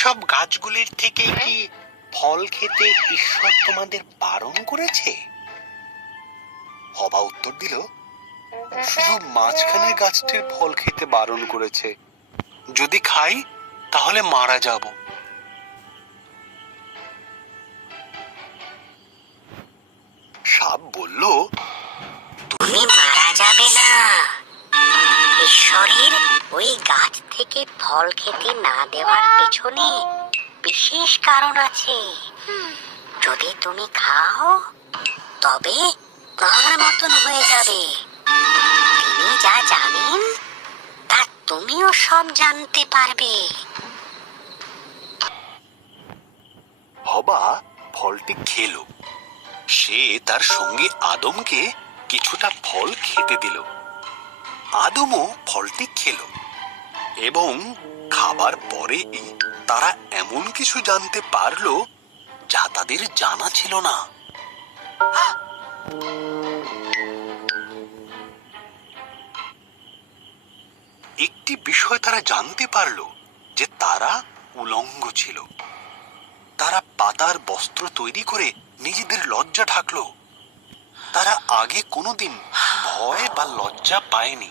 এসব গাছগুলির থেকে কি ফল খেতে ঈশ্বর তোমাদের বারণ করেছে? হবা উত্তর দিল, শুধু মাঝখানের গাছটির ফল খেতে বারণ করেছে। যদি খাই তাহলে মারা যাব। সাপ বলল, তুমি মারা যাবে না। ঈশ্বরের ওই গাছ থেকে ফল খেতে না দেওয়ার পেছনে বিশেষ কারণ আছে। যদি তুমি খাও তবে তার মতন হয়ে যাবে। তিনি যা জানেন তা তুমিও সব জানতে পারবে। হবা ফলটি খেলো। সে তার সঙ্গে আদমকে কিছুটা ফল খেতে দিল। আদমও ফলটি খেলো এবং খাবার পরে তারা এমন কিছু জানতে পারলো যা তাদের জানা ছিল না। একটি বিষয় তারা জানতে পারলো যে তারা উলঙ্গ ছিল। তারা পাতার বস্ত্র তৈরি করে নিজেদের লজ্জা ঢাকলো। তারা আগে কোনোদিন ভয় বা লজ্জা পায়নি।